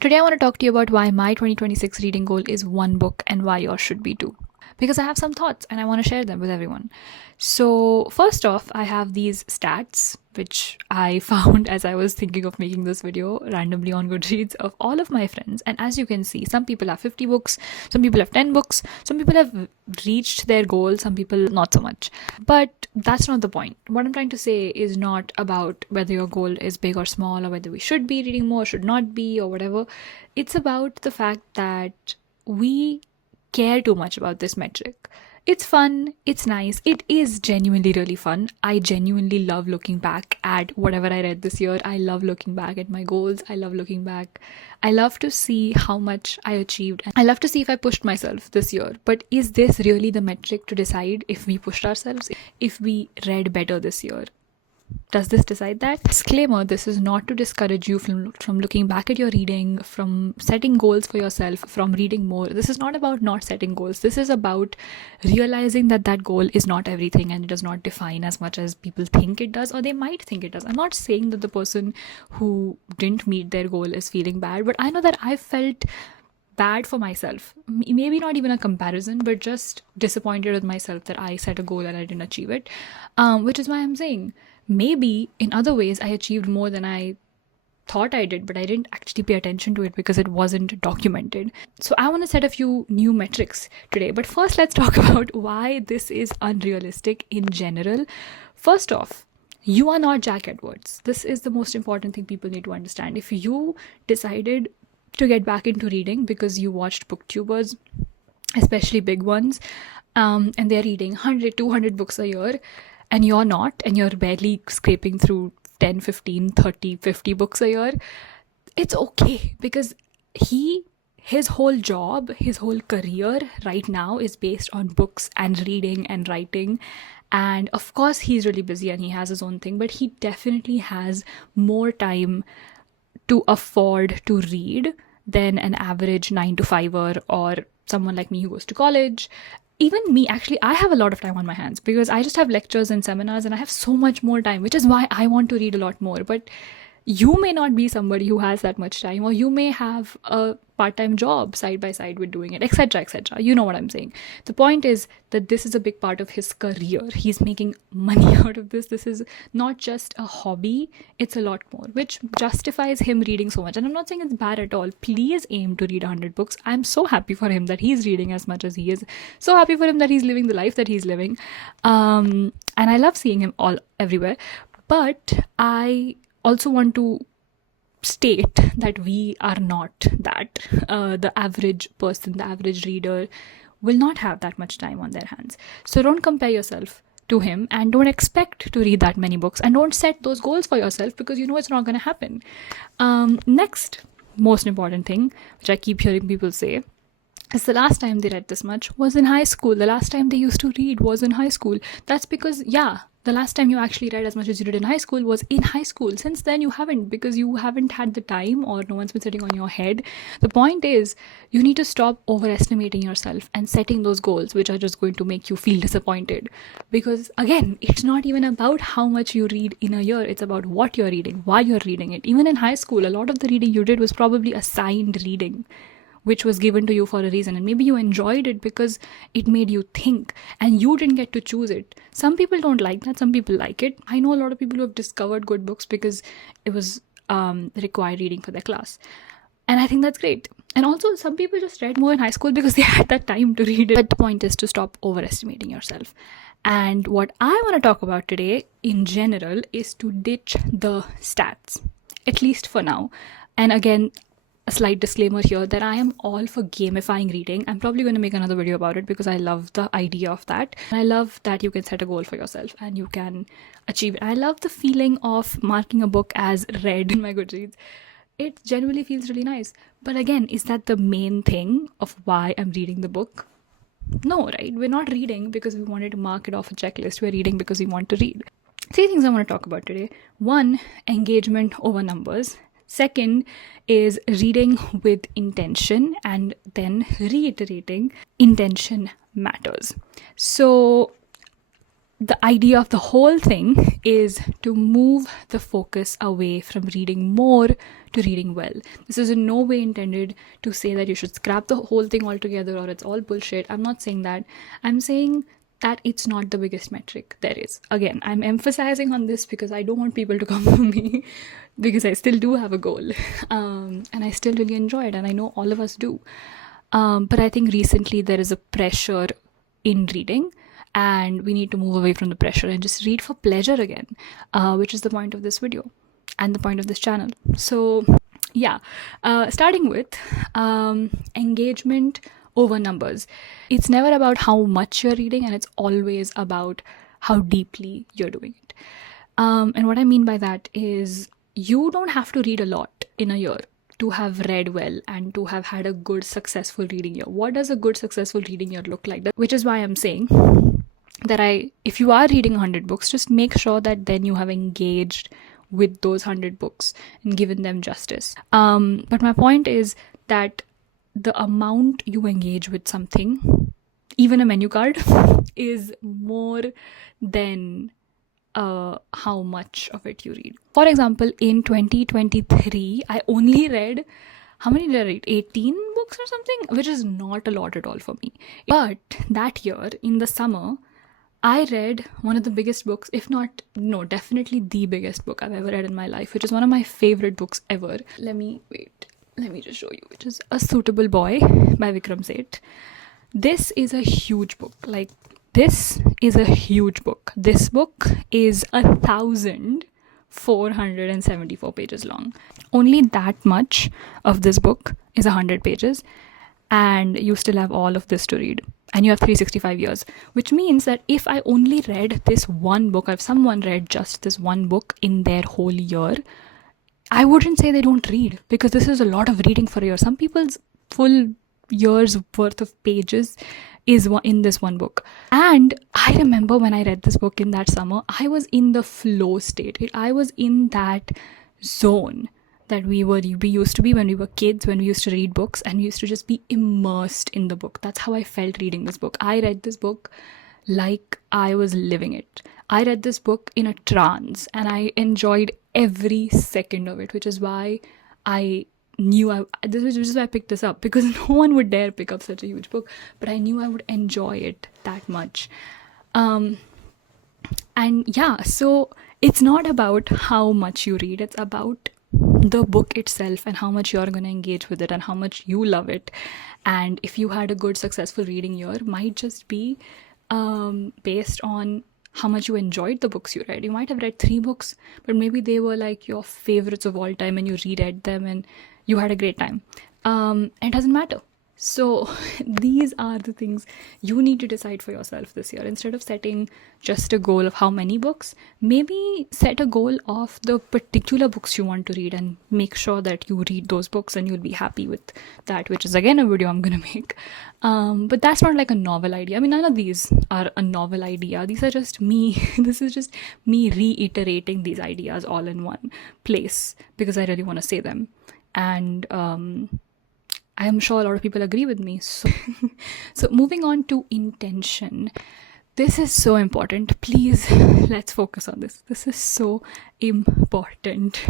Today, I want to talk to you about why my 2026 reading goal is one book and why yours should be too. Because I have some thoughts and I want to share them with everyone. So, first off, I have these stats which I found as I was thinking of making this video randomly on Goodreads of all of my friends. And as you can see, some people have 50 books, some people have 10 books, some people have reached their goal, some people not so much. But that's not the point. What I'm trying to say is not about whether your goal is big or small, or whether we should be reading more, should not be, or whatever. It's about the fact that we care too much about this metric. It's fun, it's nice, it is genuinely really fun. I genuinely love looking back at whatever I read this year. I love looking back at my goals. I love looking back. I love to see how much I achieved. I love to see if I pushed myself this year. But is this really the metric to decide if we pushed ourselves? If we read better this year? Does this decide that? Disclaimer, this is not to discourage you from looking back at your reading, from setting goals for yourself, from reading more. This is not about not setting goals. This is about realizing that that goal is not everything and it does not define as much as people think it does, or they might think it does. I'm not saying that the person who didn't meet their goal is feeling bad, but I know that I felt bad for myself. Maybe not even a comparison, but just disappointed with myself that I set a goal and I didn't achieve it. Which is why I'm saying maybe in other ways I achieved more than I thought I did, but I didn't actually pay attention to it because it wasn't documented. So I want to set a few new metrics today. But first, let's talk about why this is unrealistic in general. First off, you are not Jack Edwards. This is the most important thing people need to understand. If you decided to get back into reading because you watched booktubers, especially big ones, and they're reading 100, 200 books a year, and you're not, and you're barely scraping through 10, 15, 30, 50 books a year, it's okay, because his whole job, his whole career right now is based on books and reading and writing. And of course, he's really busy and he has his own thing, but he definitely has more time to afford to read than an average 9 to 5er or someone like me who goes to college. Even me, actually, I have a lot of time on my hands because I just have lectures and seminars and I have so much more time, which is why I want to read a lot more. But you may not be somebody who has that much time, or you may have a part-time job side by side with doing it, etc., etc. You know what I'm saying. The point is that this is a big part of his career. He's making money out of this. This is not just a hobby, it's a lot more, which justifies him reading so much. And I'm not saying it's bad at all. Please aim to read 100 books. I'm so happy for him that he's reading as much as he is. So happy for him that he's living the life that he's living. And I love seeing him all everywhere. But I also want to state that we are not that. The average person, the average reader will not have that much time on their hands. So don't compare yourself to him and don't expect to read that many books, and don't set those goals for yourself because you know it's not going to happen. Next most important thing, which I keep hearing people say, is the last time they read this much was in high school. The last time they used to read was in high school. That's because, yeah, the last time you actually read as much as you did in high school was in high school. Since then, you haven't, because you haven't had the time or no one's been sitting on your head. The point is, you need to stop overestimating yourself and setting those goals, which are just going to make you feel disappointed. Because, again, it's not even about how much you read in a year. It's about what you're reading, why you're reading it. Even in high school, a lot of the reading you did was probably assigned reading, which was given to you for a reason, and maybe you enjoyed it because it made you think and you didn't get to choose it. Some people don't like that, some people like it. I know a lot of people who have discovered good books because it was required reading for their class, and I think that's great. And also, some people just read more in high school because they had that time to read it. But the point is to stop overestimating yourself. And what I want to talk about today in general is to ditch the stats, at least for now. And again, a slight disclaimer here that I am all for gamifying reading. I'm probably going to make another video about it because I love the idea of that. And I love that you can set a goal for yourself and you can achieve it. I love the feeling of marking a book as read in my Goodreads. It genuinely feels really nice. But again, is that the main thing of why I'm reading the book? No, right? We're not reading because we wanted to mark it off a checklist. We're reading because we want to read. 3 things I want to talk about today. 1, engagement over numbers. Second is reading with intention, and then reiterating intention matters. So the idea of the whole thing is to move the focus away from reading more to reading well. This is in no way intended to say that you should scrap the whole thing altogether or it's all bullshit. I'm not saying that. I'm saying that it's not the biggest metric there is. Again, I'm emphasizing on this because I don't want people to come for me because I still do have a goal. And I still really enjoy it, and I know all of us do. But I think recently there is a pressure in reading, and we need to move away from the pressure and just read for pleasure again, which is the point of this video and the point of this channel. So yeah, starting with engagement over numbers. It's never about how much you're reading, and it's always about how deeply you're doing it. And what I mean by that is you don't have to read a lot in a year to have read well and to have had a good successful reading year. What does a good successful reading year look like? Which is why I'm saying that if you are reading 100 books, just make sure that then you have engaged with those 100 books and given them justice. But my point is that the amount you engage with something, even a menu card, is more than how much of it you read. For example, in 2023, I only read, how many did I read? 18 books or something, which is not a lot at all for me. But that year, in the summer, I read one of the biggest books, if not, no, definitely the biggest book I've ever read in my life, which is one of my favorite books ever. Let me just show you, which is A Suitable Boy by Vikram Seth. This is a huge book. This is a huge book. This book is 1,474 pages long. Only that much of this book is 100 pages, and you still have all of this to read. And you have 365 years, which means that if I only read this one book, or if someone read just this one book in their whole year, I wouldn't say they don't read, because this is a lot of reading for a year. Some people's full year's worth of pages is in this one book. And I remember when I read this book in that summer, I was in the flow state. I was in that zone that we used to be when we were kids, when we used to read books, and we used to just be immersed in the book. That's how I felt reading this book. I read this book like I was living it. I read this book in a trance, and I enjoyed every second of it, which is why I knew this is why I picked this up, because no one would dare pick up such a huge book, but I knew I would enjoy it that much. And yeah, so it's not about how much you read, it's about the book itself and how much you're going to engage with it and how much you love it. And if you had a good successful reading year, might just be based on how much you enjoyed the books you read. You might have read 3 books, but maybe they were like your favorites of all time and you reread them and you had a great time. It doesn't matter. So these are the things you need to decide for yourself this year. Instead of setting just a goal of how many books, maybe set a goal of the particular books you want to read and make sure that you read those books and you'll be happy with that, which is again a video I'm going to make. But that's not like a novel idea. I mean, none of these are a novel idea. These are just me. This is just me reiterating these ideas all in one place because I really want to say them. And I'm sure a lot of people agree with me. So moving on to intention. This is so important. Please, let's focus on this. This is so important.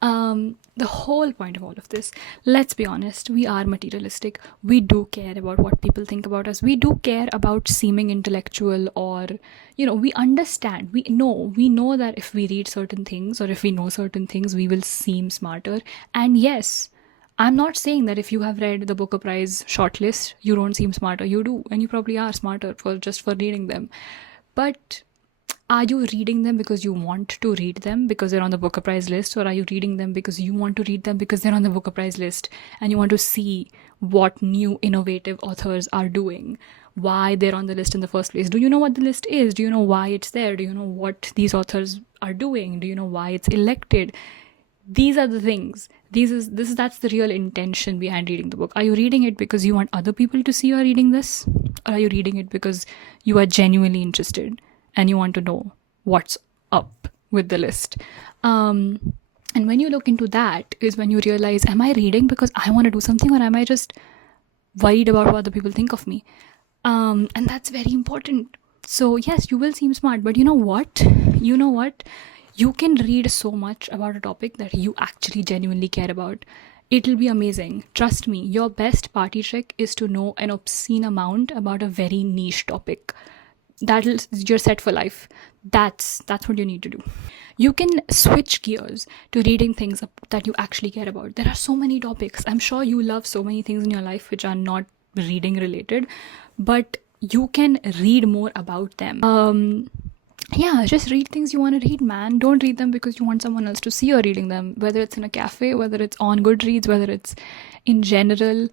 The whole point of all of this, let's be honest, we are materialistic. We do care about what people think about us. We do care about seeming intellectual, or, we understand. We know that if we read certain things or if we know certain things, we will seem smarter. And yes, I'm not saying that if you have read the Booker Prize shortlist, you don't seem smarter. You do, and you probably are smarter for reading them. But are you reading them because you want to read them because they're on the Booker Prize list, or are you reading them because you want to read them because they're on the Booker Prize list and you want to see what new innovative authors are doing, why they're on the list in the first place? Do you know what the list is? Do you know why it's there? Do you know what these authors are doing? Do you know why it's elected? These are the things. That's the real intention behind reading the book. Are you reading it because you want other people to see you are reading this? Or are you reading it because you are genuinely interested and you want to know what's up with the list? And when you look into that is when you realize, am I reading because I want to do something, or am I just worried about what other people think of me? And that's very important. So yes, you will seem smart, but you know what? You know what? You can read so much about a topic that you actually genuinely care about. It'll be amazing. Trust me, your best party trick is to know an obscene amount about a very niche topic. That'll You're set for life. That's what you need to do. You can switch gears to reading things that you actually care about. There are so many topics. I'm sure you love so many things in your life which are not reading related, but you can read more about them. Yeah, just read things you want to read, man. Don't read them because you want someone else to see you're reading them, whether it's in a cafe, whether it's on Goodreads, whether it's in general.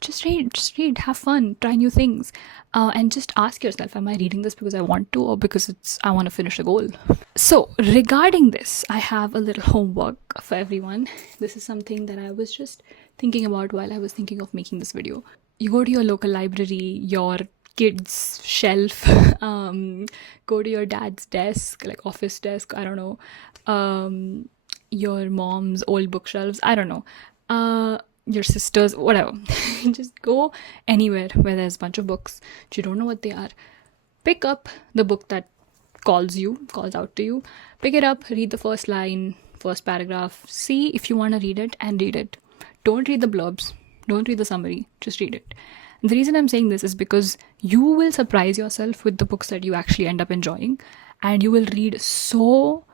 Just read, have fun, try new things, and just ask yourself, am I reading this because I want to, or because I want to finish a goal? So regarding this, I have a little homework for everyone. This is something that I was just thinking about while I was thinking of making this video. You go to your local library, your kid's shelf, go to your dad's desk, like office desk, I don't know, your mom's old bookshelves, I don't know, your sister's, whatever. Just go anywhere where there's a bunch of books, you don't know what they are. Pick up the book that calls out to you. Pick it up, read the first line, first paragraph, see if you want to read it, and read it. Don't read the blurbs, don't read the summary, just read it. The reason I'm saying this is because you will surprise yourself with the books that you actually end up enjoying, and you will read so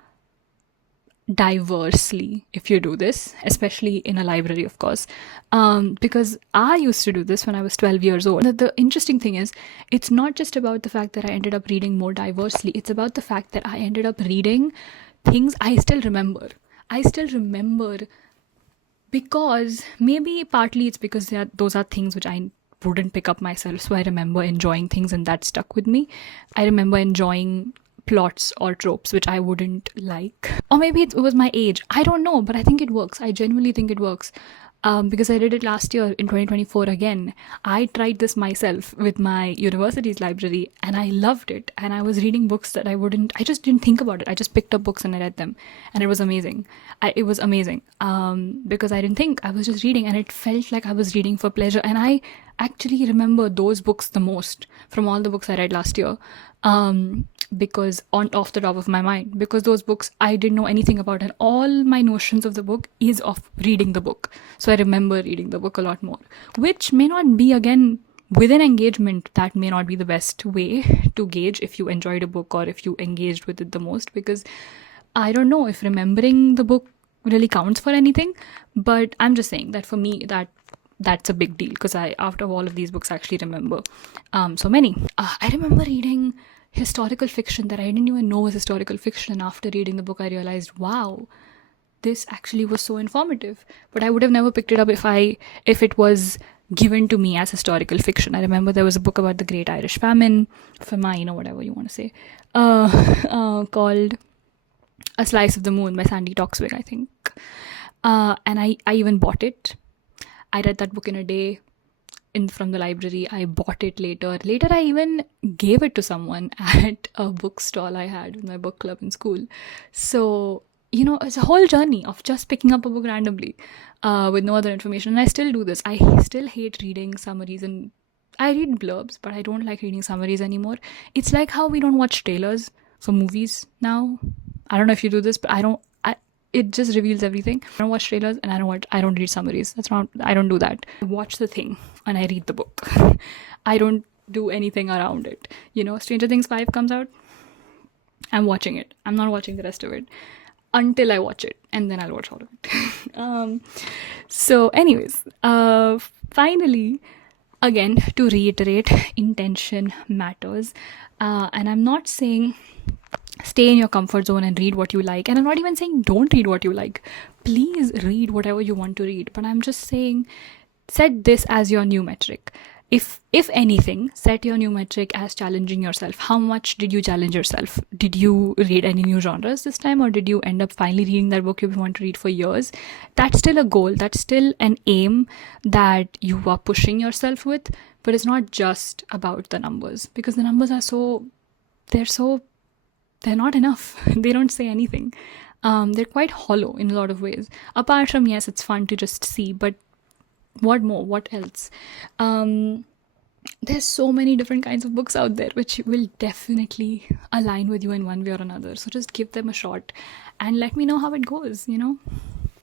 diversely if you do this, especially in a library, of course, because I used to do this when I was 12 years old. The interesting thing is, it's not just about the fact that I ended up reading more diversely, it's about the fact that I ended up reading things I still remember because maybe partly it's because those are things which I wouldn't pick up myself, so I remember enjoying things and that stuck with me. I remember enjoying plots or tropes which I wouldn't like, or maybe it was my age, I don't know, but I think it works. I genuinely think it works, because I did it last year in 2024 again. I tried this myself with my university's library and I loved it, and I was reading books that I just didn't think about it. I just picked up books and I read them, and it was amazing. It was amazing, because I didn't think, I was just reading, and it felt like I was reading for pleasure. And I actually remember those books the most from all the books I read last year, because off the top of my mind, because those books I didn't know anything about, and all my notions of the book is of reading the book. So I remember reading the book a lot more, which may not be, again, within engagement, that may not be the best way to gauge if you enjoyed a book or if you engaged with it the most, because I don't know if remembering the book really counts for anything. But I'm just saying that for me, that's a big deal, because I, after all of these books, actually remember so many. I remember reading historical fiction that I didn't even know was historical fiction, and after reading the book I realized, wow, this actually was so informative. But I would have never picked it up if it was given to me as historical fiction. I remember there was a book about the Great Irish Famine, famine, or whatever you want to say, called A Slice of the Moon by Sandy Toksvig, I think, and I even bought it. I read that book in a day from the library. I bought it later. I even gave it to someone at a bookstall I had with my book club in school. So, it's a whole journey of just picking up a book randomly, with no other information. And I still do this. I still hate reading summaries, and I read blurbs, but I don't like reading summaries anymore. It's like how we don't watch trailers for movies now. I don't know if you do this, but it just reveals everything. I don't watch trailers, and I don't read summaries. I don't do that. I watch the thing and I read the book. I don't do anything around it. Stranger Things 5 comes out, I'm watching it. I'm not watching the rest of it until I watch it, and then I'll watch all of it. So anyways, finally, again, to reiterate, intention matters. And I'm not saying stay in your comfort zone and read what you like, and I'm not even saying don't read what you like. Please read whatever you want to read, but I'm just saying set this as your new metric. If anything, set your new metric as challenging yourself. How much did you challenge yourself? Did you read any new genres this time, or did you end up finally reading that book you've wanted to read for years? That's still a goal. That's still an aim that you are pushing yourself with. But it's not just about the numbers, because the numbers are they're not enough. They don't say anything. They're quite hollow in a lot of ways. Apart from, yes, it's fun to just see, but what more? What else? there's so many different kinds of books out there which will definitely align with you in one way or another. So just give them a shot and let me know how it goes, you know?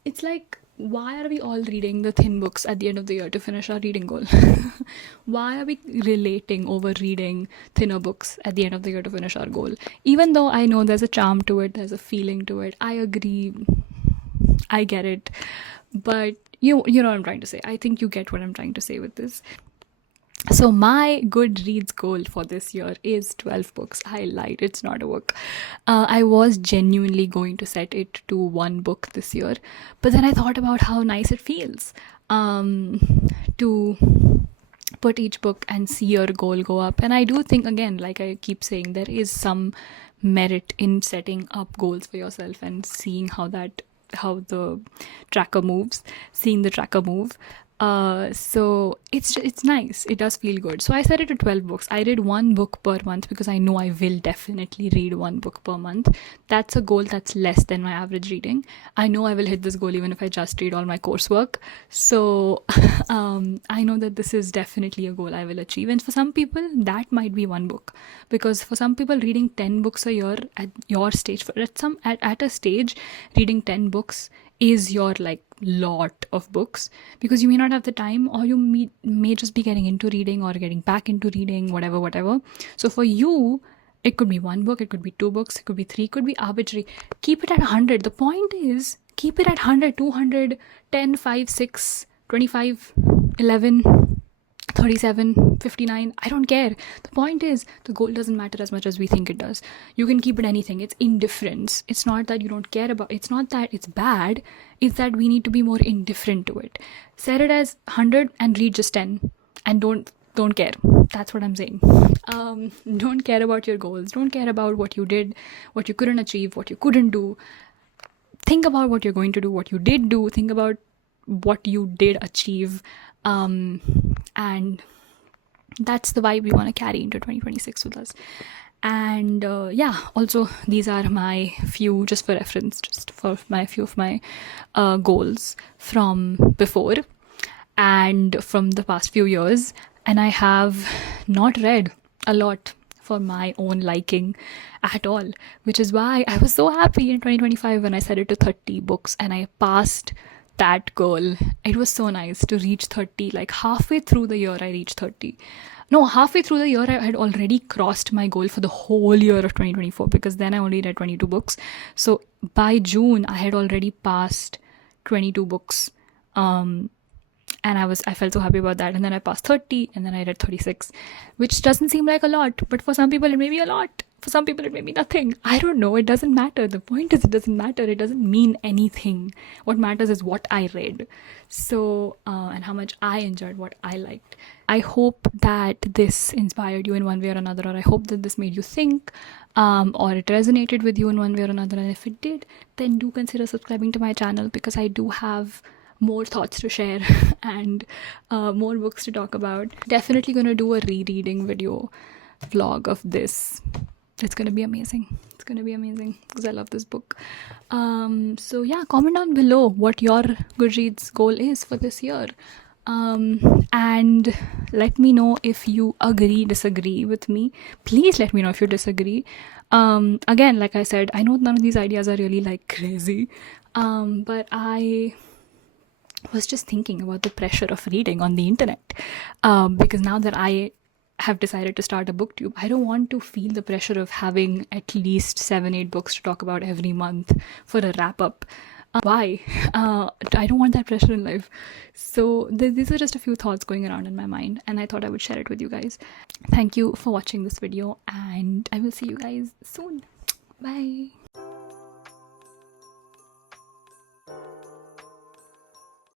It's like, why are we all reading the thin books at the end of the year to finish our reading goal? Why are we relating over reading thinner books at the end of the year to finish our goal? Even though I know there's a charm to it, there's a feeling to it, I agree, I get it, but you know what I'm trying to say. I think you get what I'm trying to say with this. So my Goodreads goal for this year is 12 books. I lied, it's not a book. I was genuinely going to set it to one book this year, but then I thought about how nice it feels to put each book and see your goal go up. And I do think, again, like I keep saying, there is some merit in setting up goals for yourself and seeing how the tracker moves, seeing the tracker move. So it's nice. It does feel good. So I set it to 12 books. I read one book per month because I know I will definitely read one book per month. That's a goal that's less than my average reading. I know I will hit this goal even if I just read all my coursework. So I know that this is definitely a goal I will achieve. And for some people, that might be one book, because for some people, reading 10 books a year at your stage, at a stage, reading 10 books is your like lot of books, because you may not have the time, or you may just be getting into reading or getting back into reading, whatever. So for you, it could be one book, it could be two books, it could be three, it could be arbitrary. Keep it at 100. The point is, keep it at 100, 200, 10, 5, 6, 25, 11, 37, 59. I don't care. The point is, the goal doesn't matter as much as we think it does. You can keep it anything. It's indifference. It's not that you don't care about, it's not that it's bad, it's that we need to be more indifferent to it. Set it as 100 and read just 10, and don't care. That's what I'm saying. Don't care about your goals. Don't care about what you did, what you couldn't achieve, what you couldn't do. Think about what you're going to do, what you did do. Think about what you did achieve. And that's the vibe we want to carry into 2026 with us. And yeah, also these are my few, just for reference, just for my few of my goals from before and from the past few years. And I have not read a lot for my own liking at all, which is why I was so happy in 2025 when I set it to 30 books and I passed that goal. It was so nice to reach 30. Like halfway through the year, I reached 30. No, halfway through the year, I had already crossed my goal for the whole year of 2024, because then I only read 22 books. So by June, I had already passed 22 books. And I felt so happy about that. And then I passed 30, and then I read 36, which doesn't seem like a lot, but for some people it may be a lot. For some people it may be nothing. I don't know. It doesn't matter. The point is, it doesn't matter. It doesn't mean anything. What matters is what I read. So, and how much I enjoyed, what I liked. I hope that this inspired you in one way or another, or I hope that this made you think, or it resonated with you in one way or another. And if it did, then do consider subscribing to my channel, because I do have more thoughts to share and more books to talk about. Definitely gonna do a rereading video vlog of this. It's gonna be amazing. It's gonna be amazing because I love this book. So yeah, comment down below what your Goodreads goal is for this year. And let me know if you disagree with me. Please let me know if you disagree. Again, like I said, I know none of these ideas are really like crazy, but I was just thinking about the pressure of reading on the internet, because now that I have decided to start a booktube, I don't want to feel the pressure of having at least 7-8 books to talk about every month for a wrap up. Why? I don't want that pressure in life. So these are just a few thoughts going around in my mind, and I thought I would share it with you guys. Thank you for watching this video, and I will see you guys soon. Bye.